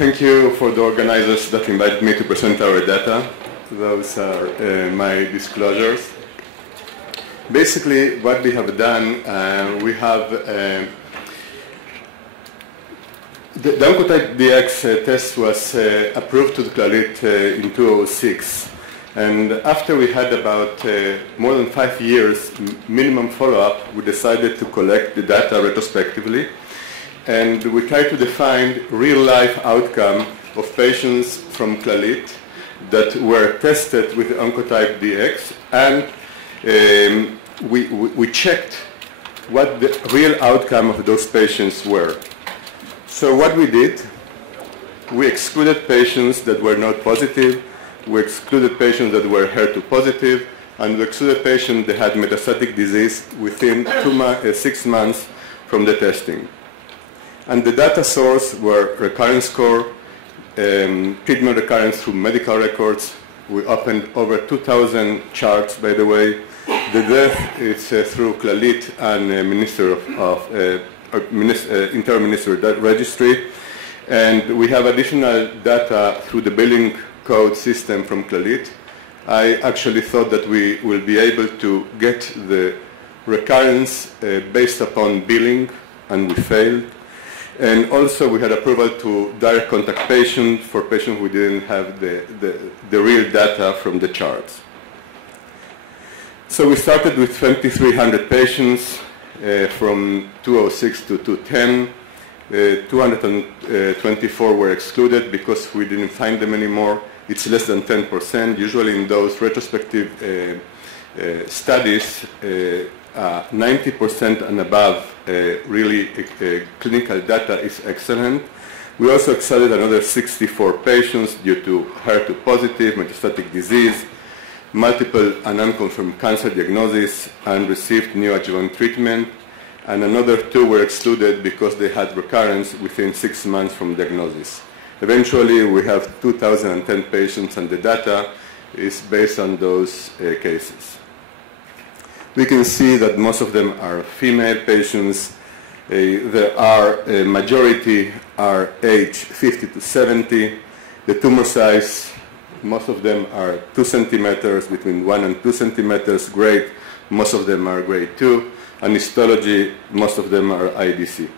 Thank you for the organizers that invited me to present our data. Those are my disclosures. Basically, what we have done, we have the Oncotype DX test was approved to the Clalit in 2006. And after we had about more than 5 years minimum follow-up, we decided to collect the data retrospectively. And we tried to define real-life outcome of patients from Clalit that were tested with Oncotype DX. And we checked what the real outcome of those patients were. So what we did, we excluded patients that were not positive, we excluded patients that were HER2 positive, and we excluded patients that had metastatic disease within 6 months from the testing. And the data source were recurrence score, treatment recurrence through medical records. We opened over 2,000 charts, by the way. The death is through Clalit and Minister of Inter-Ministerial Registry. And we have additional data through the billing code system from Clalit. I actually thought that we will be able to get the recurrence based upon billing, and we failed. And also we had approval to direct contact patients for patients who didn't have the real data from the charts. So we started with 2,300 patients from 2006 to 2010. 224 were excluded because we didn't find them anymore. It's less than 10%. Usually in those retrospective studies, 90% and above really clinical data is excellent. We also excluded another 64 patients due to HER2 positive, metastatic disease, multiple and unconfirmed cancer diagnosis, and received neoadjuvant treatment. And another 2 were excluded because they had recurrence within 6 months from diagnosis. Eventually, we have 2,010 patients, and the data is based on those cases. We can see that most of them are female patients. There are a majority are age 50 to 70. The tumor size, most of them are 2 centimeters, between 1 and 2 centimeters. Grade, most of them are grade 2. And histology, most of them are IDC.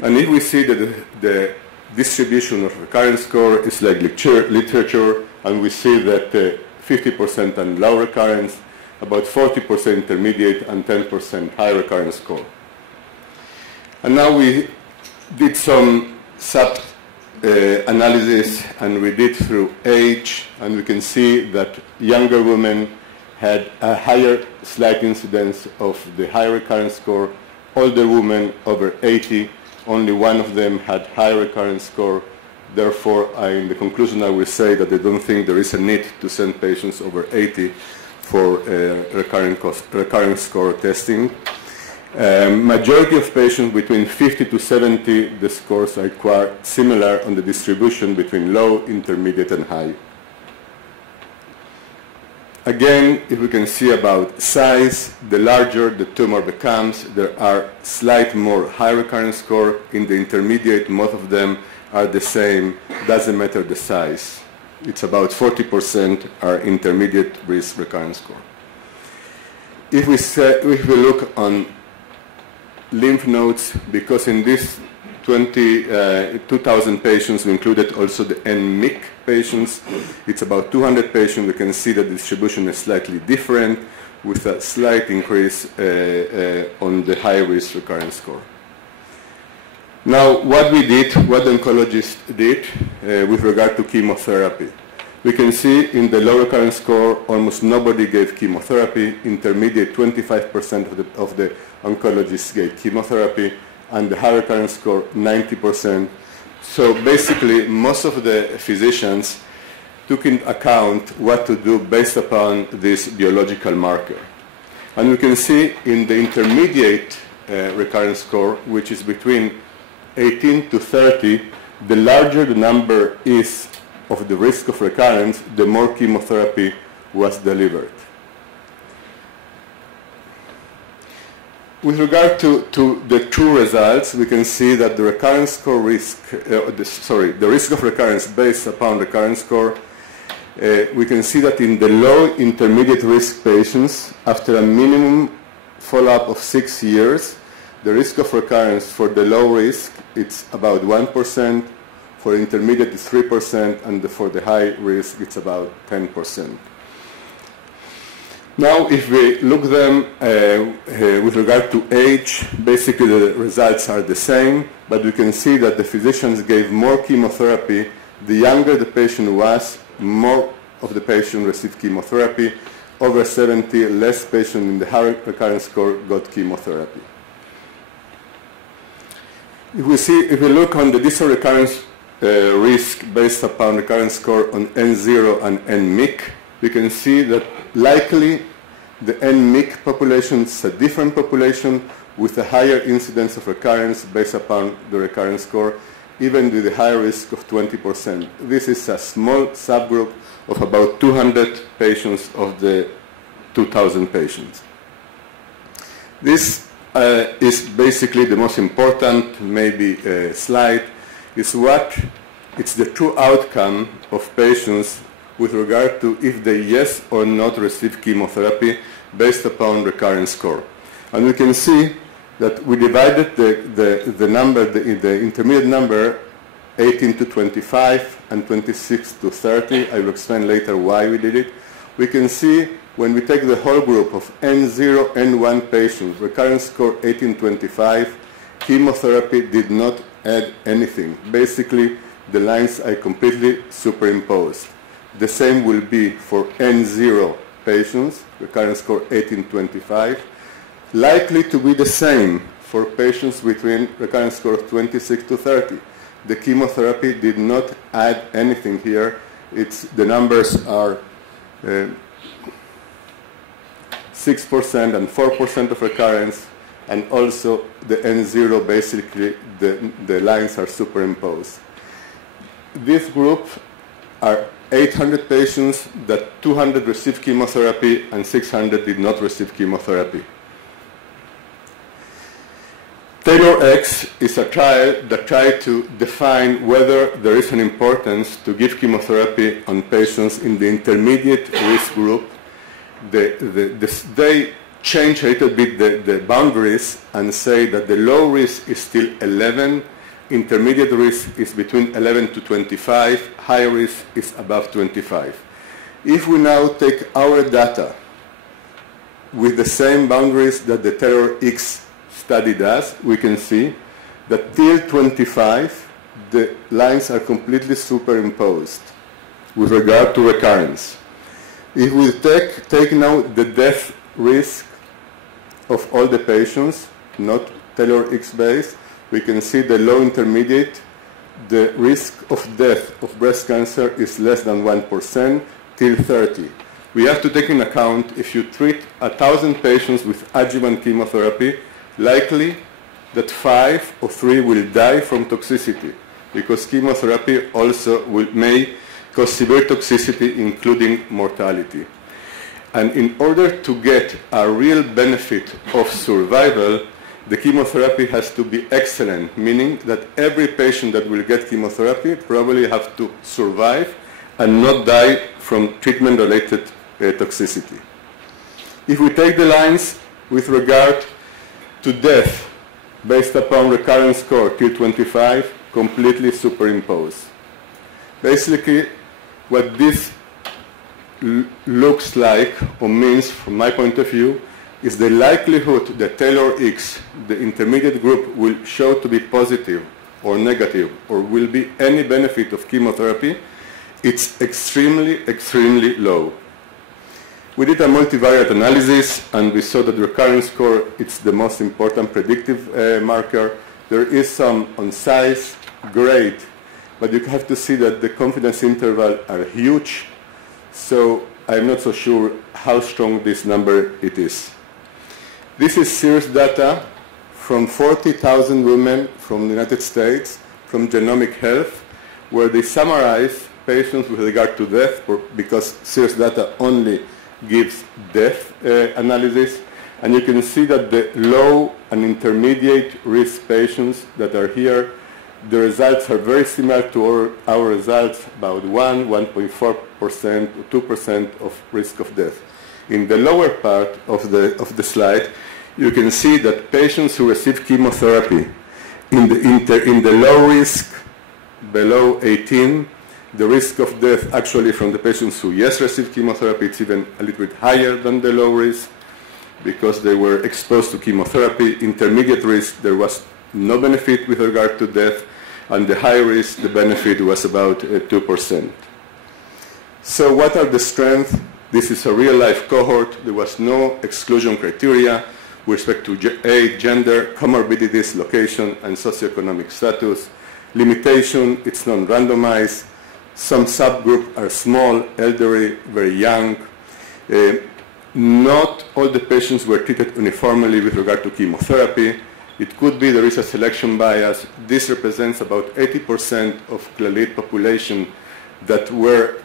And if we see that the distribution of recurrence score is like literature, and we see that 50% and low recurrence, about 40% intermediate, and 10% high recurrence score. And now we did some sub-analysis, and we did through age, and we can see that younger women had a higher slight incidence of the high recurrence score. Older women over 80, only one of them had high recurrence score. Therefore, in the conclusion, I will say that I don't think there is a need to send patients over 80 for recurrence score testing. Majority of patients between 50 to 70, the scores are quite similar on the distribution between low, intermediate, and high. Again, if we can see about size, the larger the tumor becomes, there are slight more high recurrence score. In the intermediate, most of them are the same, doesn't matter the size. It's about 40% are intermediate risk recurrence score. If we look on lymph nodes, because in this 2,000 patients, we included also the NMIC patients. It's about 200 patients. We can see that the distribution is slightly different, with a slight increase on the high-risk recurrence score. Now, what the oncologists did with regard to chemotherapy. We can see in the low recurrence score, almost nobody gave chemotherapy. Intermediate, 25% of the oncologists gave chemotherapy, and the high recurrence score, 90%. So basically, most of the physicians took into account what to do based upon this biological marker. And we can see in the intermediate recurrence score, which is between 18 to 30, the larger the number is of the risk of recurrence, the more chemotherapy was delivered. With regard to the true results, we can see that the recurrence score risk, the risk of recurrence based upon recurrence score, we can see that in the low intermediate risk patients, after a minimum follow-up of 6 years, the risk of recurrence for the low risk, it's about 1%, for intermediate it's 3%, and for the high risk it's about 10%. Now, if we look them with regard to age, basically the results are the same, but we can see that the physicians gave more chemotherapy. The younger the patient was, more of the patient received chemotherapy. Over 70, less patients in the high recurrence score got chemotherapy. If we look on the distal recurrence risk based upon recurrence score on N0 and NMIC, we can see that likely the NMIC population is a different population with a higher incidence of recurrence based upon the recurrence score, even with a higher risk of 20%. This is a small subgroup of about 200 patients of the 2,000 patients. This is basically the most important, maybe slide, it's the true outcome of patients with regard to if they yes or not receive chemotherapy based upon recurrence score. And we can see that we divided the number, the intermediate number, 18 to 25 and 26 to 30. I will explain later why we did it. We can see when we take the whole group of N0, N1 patients, recurrence score 18-25, chemotherapy did not add anything. Basically, the lines are completely superimposed. The same will be for N0 patients, recurrence score 18-25, likely to be the same for patients between recurrence score 26 to 30. The chemotherapy did not add anything here. The numbers are 6% and 4% of recurrence, and also the N0, basically the lines are superimposed. This group are 800 patients that 200 received chemotherapy and 600 did not receive chemotherapy. TAILOR-X is a trial that tried to define whether there is an importance to give chemotherapy on patients in the intermediate risk group. They change a little bit the boundaries and say that the low risk is still 11, intermediate risk is between 11 to 25, high risk is above 25. If we now take our data with the same boundaries that the TAILOR-X study does, we can see that till 25, the lines are completely superimposed with regard to recurrence. If we take now the death risk of all the patients, not TAILOR-X based, we can see the low intermediate, the risk of death of breast cancer is less than 1% till 30. We have to take in account if you treat 1,000 patients with adjuvant chemotherapy, likely that 5 or 3 will die from toxicity, because chemotherapy also may cause severe toxicity, including mortality. And in order to get a real benefit of survival, the chemotherapy has to be excellent, meaning that every patient that will get chemotherapy probably have to survive and not die from treatment-related toxicity. If we take the lines with regard to death based upon recurrence score till 25, completely superimposed. Basically, what this looks like or means from my point of view is the likelihood that TAILOR-X, the intermediate group, will show to be positive or negative or will be any benefit of chemotherapy, it's extremely, extremely low. We did a multivariate analysis and we saw that the recurrence score, it's the most important predictive marker. There is some on size, great, but you have to see that the confidence interval are huge, so I'm not so sure how strong this number it is. This is serious data from 40,000 women from the United States, from Genomic Health, where they summarize patients with regard to death, because serious data only gives death analysis. And you can see that the low and intermediate risk patients that are here, the results are very similar to our results, about 1.4%, 2% of risk of death. In the lower part of the slide, you can see that patients who receive chemotherapy in the low risk, below 18, the risk of death actually from the patients who receive chemotherapy, it's even a little bit higher than the low risk because they were exposed to chemotherapy. Intermediate risk, there was no benefit with regard to death, and the high risk, the benefit was about 2%. So what are the strengths? This is a real-life cohort. There was no exclusion criteria with respect to age, gender, comorbidities, location, and socioeconomic status. Limitation, it's non-randomized. Some subgroups are small, elderly, very young. Not all the patients were treated uniformly with regard to chemotherapy. It could be there is a selection bias. This represents about 80% of Clalit population that were,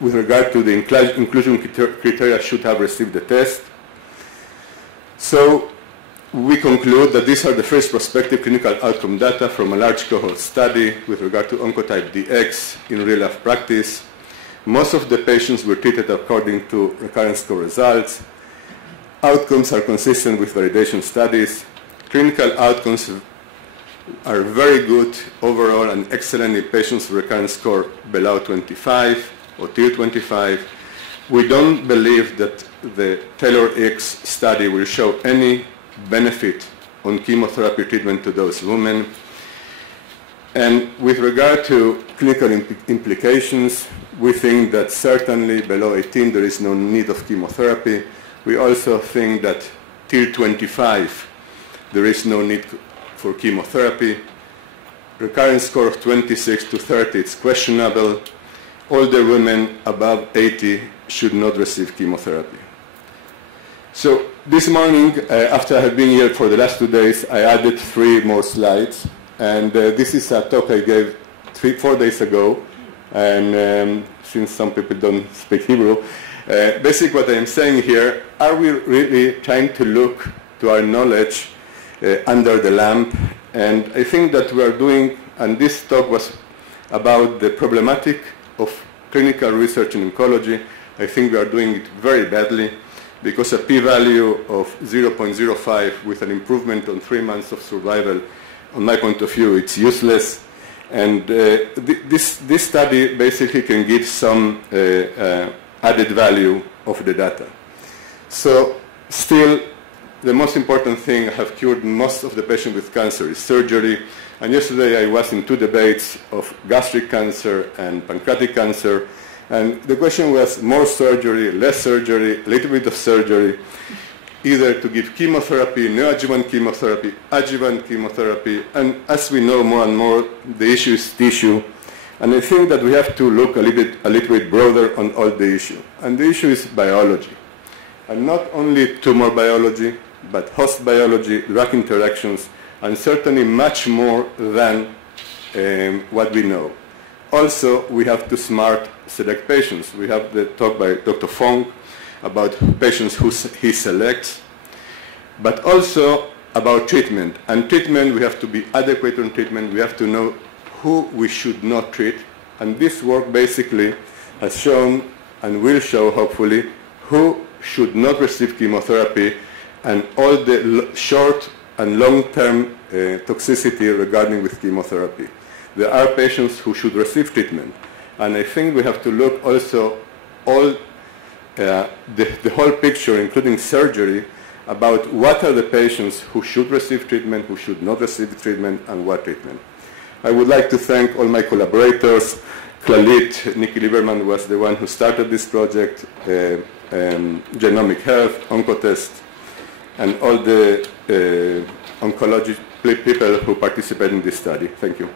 with regard to the inclusion criteria, should have received the test. So we conclude that these are the first prospective clinical outcome data from a large cohort study with regard to Oncotype DX in real-life practice. Most of the patients were treated according to recurrence score results. Outcomes are consistent with validation studies. Clinical outcomes are very good overall and excellent in patients with recurrence score below 25 or tier 25. We don't believe that the Taylor-X study will show any benefit on chemotherapy treatment to those women. And with regard to clinical implications, we think that certainly below 18 there is no need of chemotherapy. We also think that tier 25 there is no need for chemotherapy. Recurrence score of 26 to 30 is questionable. Older women above 80 should not receive chemotherapy. So this morning, after I have been here for the last 2 days, I added 3 more slides. And this is a talk I gave 4 days ago. And since some people don't speak Hebrew, basically what I am saying here, are we really trying to look to our knowledge under the lamp? And I think that we are doing, and this talk was about the problematic of clinical research in oncology. I think we are doing it very badly because a p-value of 0.05 with an improvement on 3 months of survival, on my point of view, it's useless. And this study basically can give some added value of the data. So still, the most important thing, I have cured most of the patients with cancer, is surgery. And yesterday I was in 2 debates of gastric cancer and pancreatic cancer. And the question was more surgery, less surgery, a little bit of surgery, either to give chemotherapy, neoadjuvant chemotherapy, adjuvant chemotherapy. And as we know more and more, the issue is tissue. And I think that we have to look a little bit broader on all the issue. And the issue is biology. And not only tumor biology, but host biology, drug interactions, and certainly much more than what we know. Also, we have to smart select patients. We have the talk by Dr. Fong about patients who he selects, but also about treatment. And treatment, we have to be adequate on treatment. We have to know who we should not treat. And this work basically has shown and will show, hopefully, who should not receive chemotherapy and all the short and long-term toxicity regarding with chemotherapy. There are patients who should receive treatment. And I think we have to look also all the whole picture, including surgery, about what are the patients who should receive treatment, who should not receive treatment, and what treatment. I would like to thank all my collaborators. Clalit, Nikki Lieberman was the one who started this project, Genomic Health, Oncotest, and all the oncology people who participate in this study. Thank you.